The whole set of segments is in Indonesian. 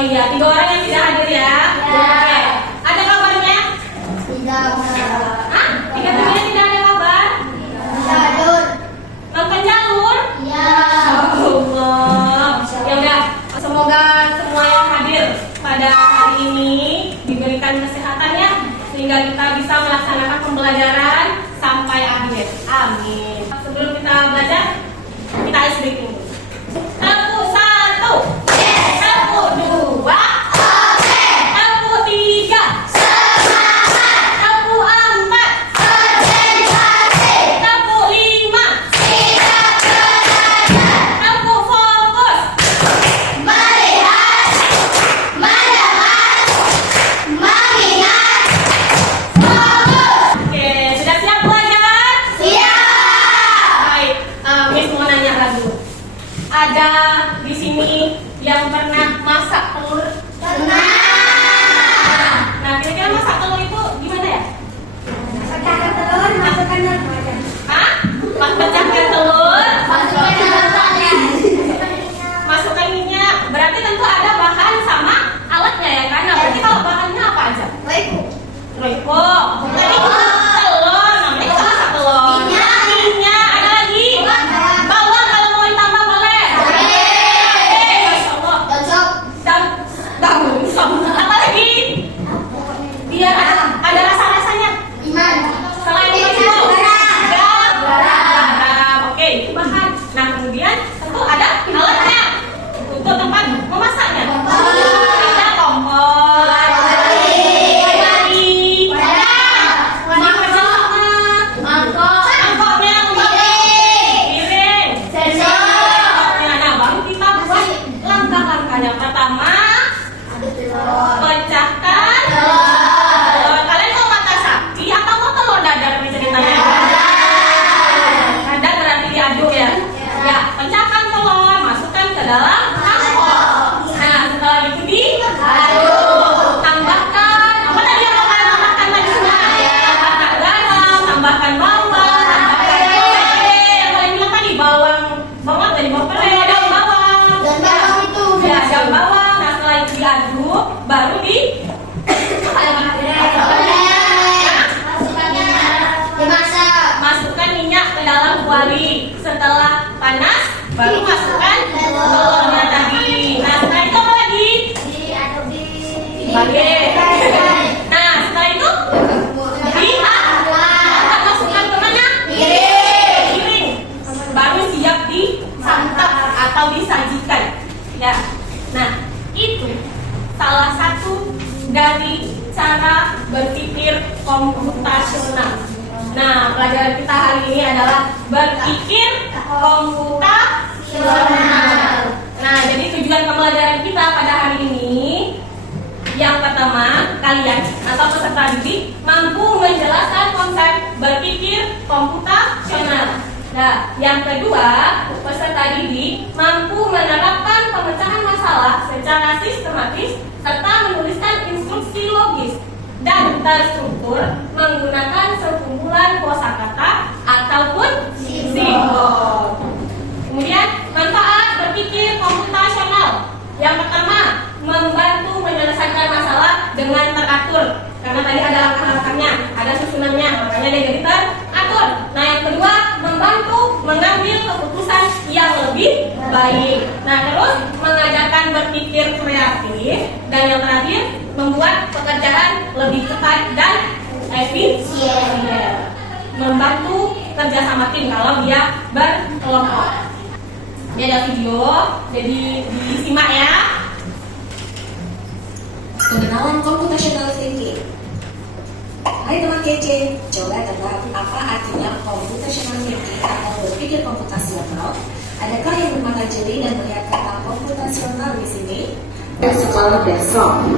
Oh iya, 3 orang yang tidak hadir ya. Oke. Ada kabarnya? Tidak. Hah? 3-tiganya tidak ada kabar? Jalur. Nonton jalur? Iya. Allah. Ya udah, semoga semua yang hadir pada hari ini diberikan kesehatannya sehingga kita bisa melaksanakan pembelajaran sampai akhir. Amin. Sebelum kita belajar, kita ice breaking dulu. Tepuk 1, tepuk 2, tepuk 3, tepuk 4, tepuk 5, tepuk fokus. Melihat, mendengar, mengingat, fokus. Oke, sudah siap belajar? Siap. Baik, Miss mau nanya lagi. Ada di sini yang pernah masak telur? Pernah. Nah, kira-kira masak telur itu gimana ya? Pecahkan telur, masukkan dalam wajan. Hah? Pecahkan telur, Masukkan dalam wajan. masukkan minyak. Berarti tentu ada bahan sama alatnya ya kan? Nah, berarti kalau bahannya apa aja? Royco. Royco. Tadi telur, namanya kita masak telur. Minyak, ada lagi? Bawang kalau mau ditambah boleh. Masya Allah. Cocok. Dan daun sop. Apa lagi? Biar ada rasa-rasanya. Iman. Selain itu, garam. Oke, itu bahan. Nah, kemudian tentu ada alatnya untuk tempat memasaknya. Ada kompor, kuali, mangkoknya, piring, sendoknya. Nah, baru kita buat langkah-langkah. Yang pertama, pecahkan telur. Kalian mau mata sapi atau mau telur dadar nih ceritanya? Dadar berarti diaduk ya. Ya, pecahkan telur, masukkan ke dalam mangkok. Nah, setelah itu diaduk. Tambahkan apa tadi yang mau kalian tambahkan tadi semua? Tambahkan garam, tambahkan bawang, tambahkan cabai. Yang kalian bilang tadi bawang tadi bawang putih, daun bawang. Dan bawang itu. Ya, daun bawang. Nah, setelah itu diaduk, baru di masukkan minyak ke dalam kuali. Setelah panas, baru masukkan telurnya tadi. Nah, setelah itu apa lagi? Balik. Nah, setelah itu masukkan ke mana? Piring. Baru siap disantap atau disajikan. Ya. Nah, itu salah satu dari cara berpikir komputasional. Nah, pelajaran kita hari ini adalah berpikir komputasional. Nah, jadi tujuan pembelajaran kita pada hari ini, yang pertama, kalian atau peserta didik mampu menjelaskan konsep berpikir komputasional. Nah, yang kedua, peserta didik mampu menerapkan pemecahan masalah secara sistematis serta menuliskan instruksi logis dan terstruktur menggunakan sekumpulan kosakata ataupun simbol. Kemudian, manfaat berpikir komputasional. Yang pertama, membantu menyelesaikan masalah dengan teratur. Karena tadi ada langkah-langkahnya, ada susunannya, makanya dia jadi teratur. Nah, yang kedua, membantu mengambil keputusan yang lebih baik. Nah, terus mengajarkan berpikir kreatif. Dan yang terakhir, membuat pekerjaan lebih cepat dan efisien. Membantu kerja sama tim kalau dia berkelompok. Ini ada video, jadi disimak ya. Pengenalan computational thinking. Hai teman kece, coba tebak apa artinya computational thinking atau berpikir komputasional? Adakah yang bermata jeli dan melihat kata komputasional di sini? Sekolah besok.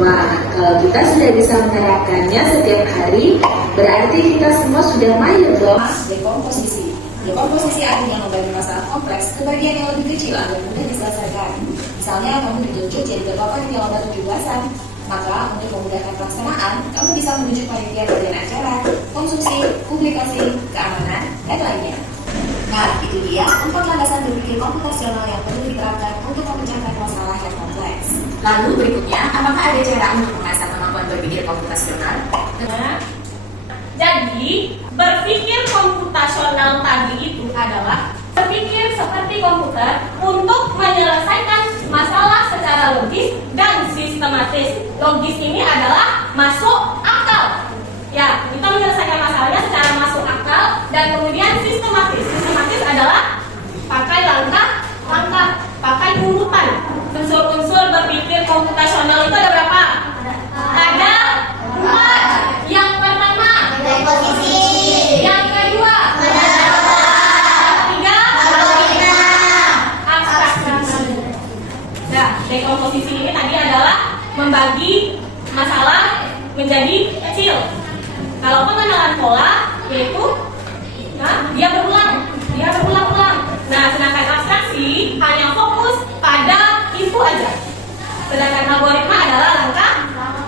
Wah, kalau kita sudah bisa menerapkannya setiap hari, berarti kita semua sudah mahir dong. Dekomposisi. Dekomposisi artinya membagi masalah kompleks ke bagian yang lebih kecil agar mudah diselesaikan. Misalnya, kamu ditunjuk jadi ketua panitia lomba 17-an. Maka, untuk memudahkan pelaksanaan, kamu bisa menunjuk panitia bagian acara, konsumsi, publikasi, keamanan, dan lainnya. Nah, itu dia 4 landasan berpikir komputasional yang perlu diterapkan untuk memecahkan masalah yang kompleks. Lalu berikutnya, apakah ada cara untuk mengasah kemampuan berpikir komputasional? Nah, jadi berpikir komputasional tadi itu adalah berpikir seperti komputer untuk menyelesaikan masalah secara logis dan sistematis. Logis ini adalah masuk akal. Ya, kita menyelesaikan masalahnya secara masuk akal dan kemudian sistematis. Sistematis adalah pakai langkah-langkah, pakai urutan. Unsur-unsur berpikir komputasional itu ada berapa? Ada 4. Yang pertama, Posisi. yang kedua, yang ketiga, abstraksi. Nah, dekomposisi ini tadi adalah membagi masalah menjadi kecil. Kalau pengenalan pola, yaitu dia berulang-ulang. Nah, sedangkan abstraksi hanya fokus pada itu aja. Sedangkan algoritma adalah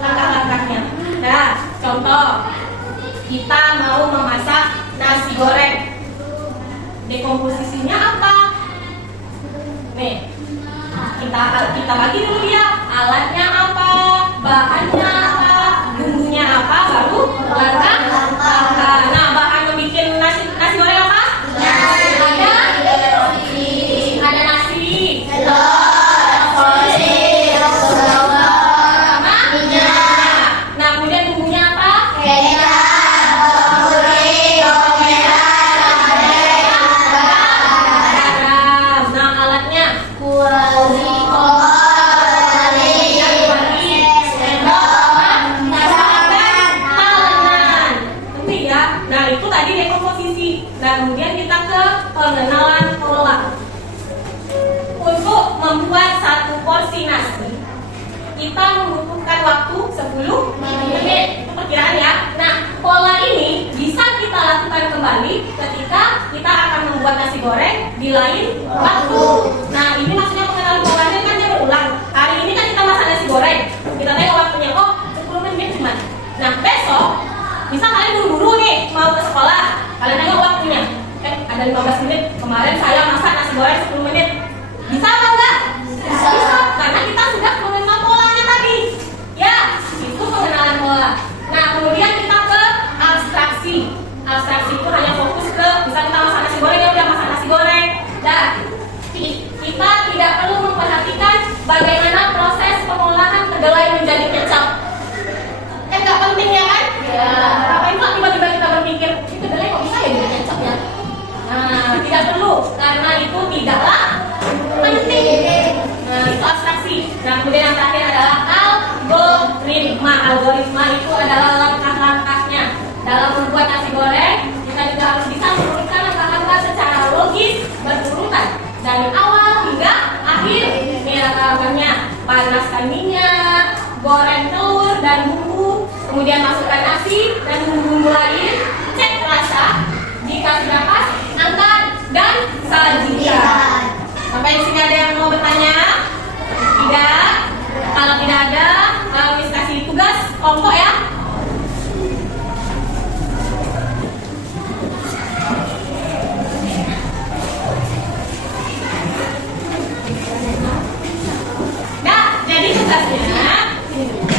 langkah-langkahnya. Nah, contoh, kita mau memasak nasi goreng. Dekomposisinya apa? Nih, kita bagi dulu ya. Alatnya apa? Bahannya apa? Bumbunya apa? Baru langkah-langkah. Nah, bahan membuat nasi goreng apa? Ada nasi, nah kemudian bumbunya apa? Garam. Nah, alatnya talenan. Tentu ya. Nah, itu tadi dekomposisi. Nah, kemudian kita ke pengenalan pola. Untuk membuat satu porsi nasi, kita membutuhkan waktu 10 menit. Itu perkiraan ya. Nah, pola ini bisa kita lakukan kembali ketika kita akan membuat nasi goreng di lain waktu. Nah, ini maksudnya pengenalan polanya kan dia berulang. Hari ini kan kita masak nasi goreng. Kita tengok waktunya, 10 menit cuma. Nah, besok, misal kalian buru-buru nih mau ke sekolah, kalian tengok waktunya. Ada 15 menit. Kemarin saya masak nasi goreng 10 menit. Bisa apa enggak? Bisa, karena kita sudah mengenal polanya tadi. Ya, itu pengenalan pola. Nah, kemudian kita ke abstraksi. Abstraksi itu hanya fokus ke, misal kita masak nasi goreng, ya udah masak nasi goreng. Nah, kita tidak perlu memperhatikan bagaimana proses pengolahan kedelai menjadi kecap. Enggak penting ya kan? Ya. Ngapain kok tiba-tiba kita berpikir, ini kedelai kok bisa ya jadi kecap ya? Nah, tidak perlu, karena itu tidaklah penting. Nah, itu abstraksi. Nah, kemudian yang terakhir adalah algoritma. Algoritma itu adalah langkah-langkahnya. Dalam membuat nasi goreng, kita juga harus bisa menurunkan langkah-langkah secara logis berurutan dari awal hingga akhir. Ini langkah-langkahnya: panaskan minyak, goreng telur dan bumbu, kemudian masukkan nasi dan bumbu lain, cek rasa. Jika sudah pas, angkat dan sajikan. Sampai di sini ada yang mau bertanya? Tidak? Kalau tidak ada, Miss kasih tugas kelompok ya. Nah, jadi tugasnya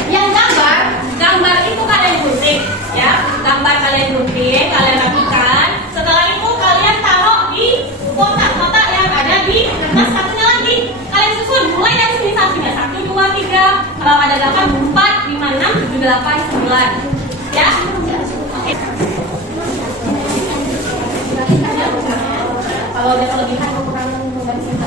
yang gambar itu kalian gunting ya. Gambar kalian gunting, kalian rapikan. Setelah itu kalian taruh di kotak-kotak yang ada di kertas. Satunya lagi kalian susun mulai dari sini sampingnya 1, 2, 3. Kalau ada 8, 4, 5, 6, 7, 8, 9 ya. Oke. Kalau ada kelebihan kekurangan dari sini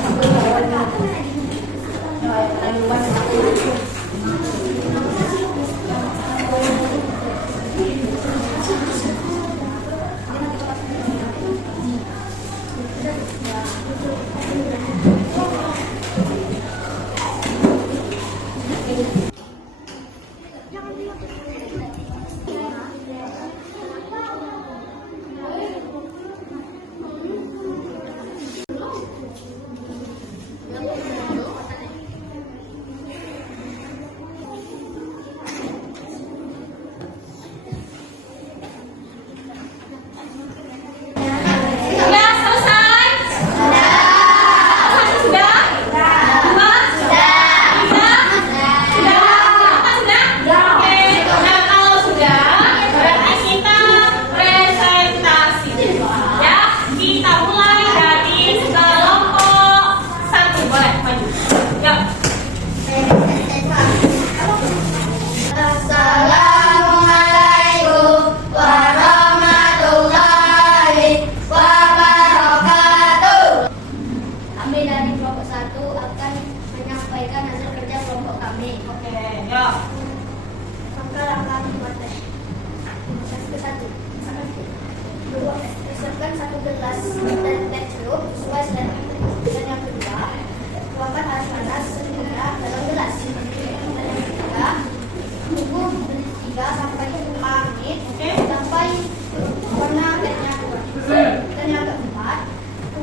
kami. Oke, yuk. Langkah-langkah membuat teh. Satu. Dua, siapkan 1 gelas dan teh celup sesuai selera. Dan yang kedua, tuangkan air panas setengah dalam gelas. Dan yang ketiga, tunggu 3 sampai 5 menit sampai warna tehnya keluar. Dan yang keempat,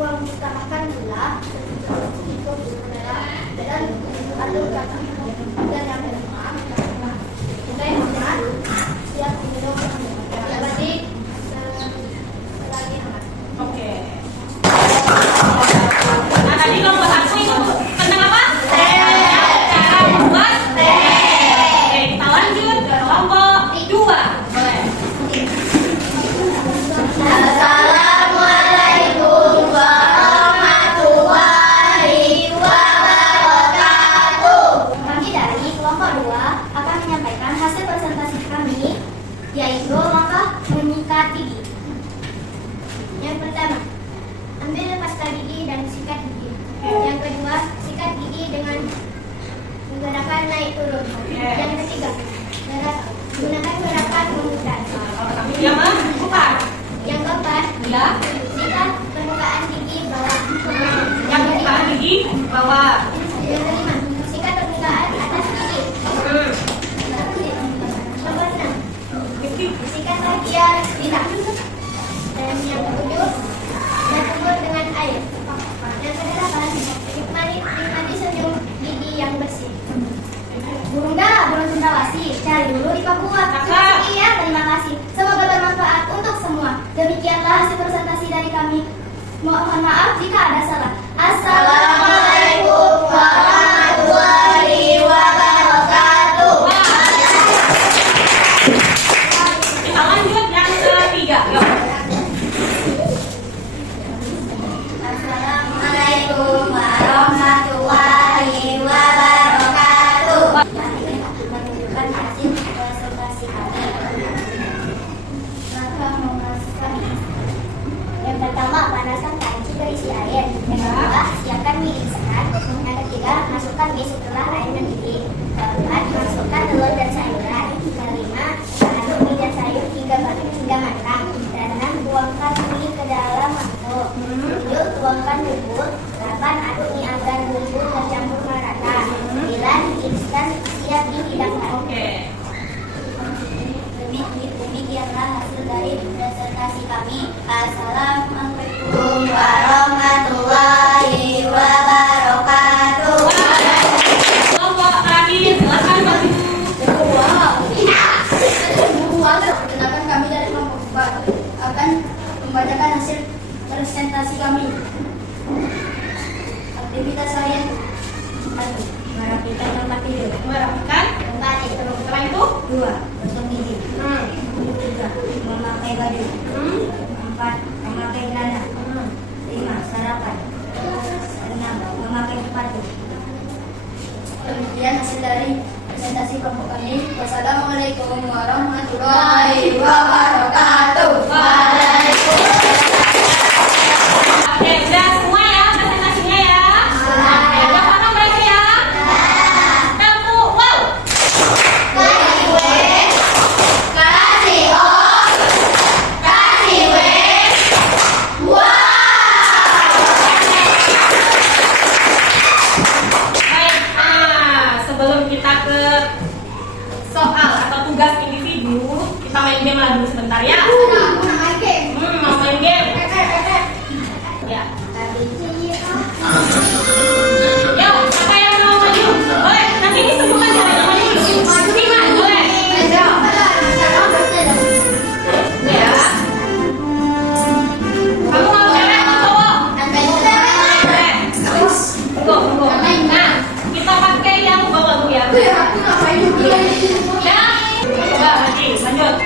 utamakan gula cukup merah dan aduk rata. Dan yang kelima, teh hangat siap diminum selagi hangat. Oke. Nah, tadi nomor 1 itu tentang apa? Cara membuat teh. Oke, kita lanjut ke kelompok 2. Boleh. Assalamualaikum warahmatullahi wabarakatuh. Kami dari kelompok 2 akan menyampaikan hasil presentasi kami, yaitu langkah menyikat gigi. Yang pertama, ambil pasta gigi dan sikat gigi. Yang kedua, sikat gigi dengan menggunakan naik turun. Yang ketiga, gunakan gerakan memutar. Kami dia mah bukan. Yang keempat, Ya. sikat permukaan gigi bawah. Yang bukan gigi bawah. Yang kelima, sikat permukaan atas gigi. Nomor 6, sikat bagian lidah. Dan yang ketujuh, berkumur dengan air. Yang kedelapan, nikmati senyum gigi yang bersih. Burung cendrawasih, cari dulu di Papua. Sekian, terima kasih. Semoga bermanfaat untuk semua. Demikianlah hasil presentasi dari kami. Mohon maaf jika ada salah. Assalamualaikum warahmatullahi wabarakatuh. Kita lanjut yang ketiga. Yuk. Assalamualaikum warahmatullahi wabarakatuh. Menunjukkan hasil presentasi kami. Langkah memasukkan. Yang pertama, panaskan panci berisi air. Yang kedua, siapkan mie instan. Yang ketiga, masukkan mie setelah air mendidih. Keempat, masukkan telur dan sayuran. Kelima, aduk mie dan sayur hingga matang. Dan 6, tuangkan mie ke dalam mangkok. 7, tuangkan bubur. 8, aduk mie agar bubur tercampur merata. 9, instan siap dihidangkan. Oke. Demikianlah hasil dari presentasi kami. Assalamualaikum warahmatullahi wabarakatuh. Kelompok terakhir, silakan Pak Ibu. Perkenalkan, kami dari kelompok 4 akan membacakan hasil presentasi kami. Aktivitas harian merapikan tempat tidur. Merapikan. Tempat tidur. Setelah itu? 2, gosok gigi. 3, memakai baju. 4, memakai celana. 5, sarapan. 6, memakai sepatu. Demikian hasil dari presentasi kelompok kami. Wassalamualaikum warahmatullahi wabarakatuh. Oke, udah semua ya presentasinya ya. Udah paham berarti ya? Satu, wow. Baik, sebelum kita ke soal atau tugas individu, kita main game lagi sebentar ya. Mau main game? Ya. Yuk, siapa yang mau maju? Boleh, nanti disebutkan caranya maju dulu. Lima, boleh. Ya. Kamu mau cewek atau cowok? Boleh. Tunggu. Nah, kita pakai yang bawah dulu ya. Ya. Coba, lanjut.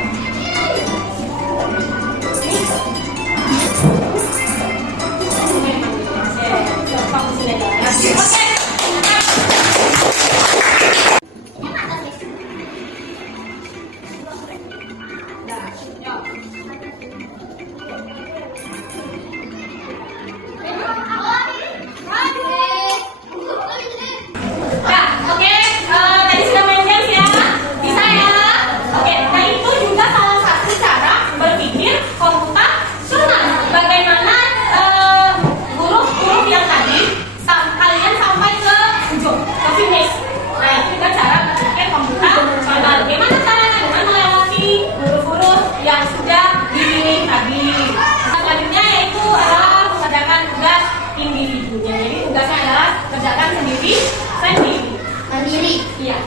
pesimis. Nah, itu juga cara berpikir komputer. Bagaimana caranya? Dengan melewati huruf-huruf yang sudah dipilih tadi. Selanjutnya yaitu adalah mengerjakan tugas individu. Jadi tugasnya adalah kerjakan sendiri. Mandiri. Iya.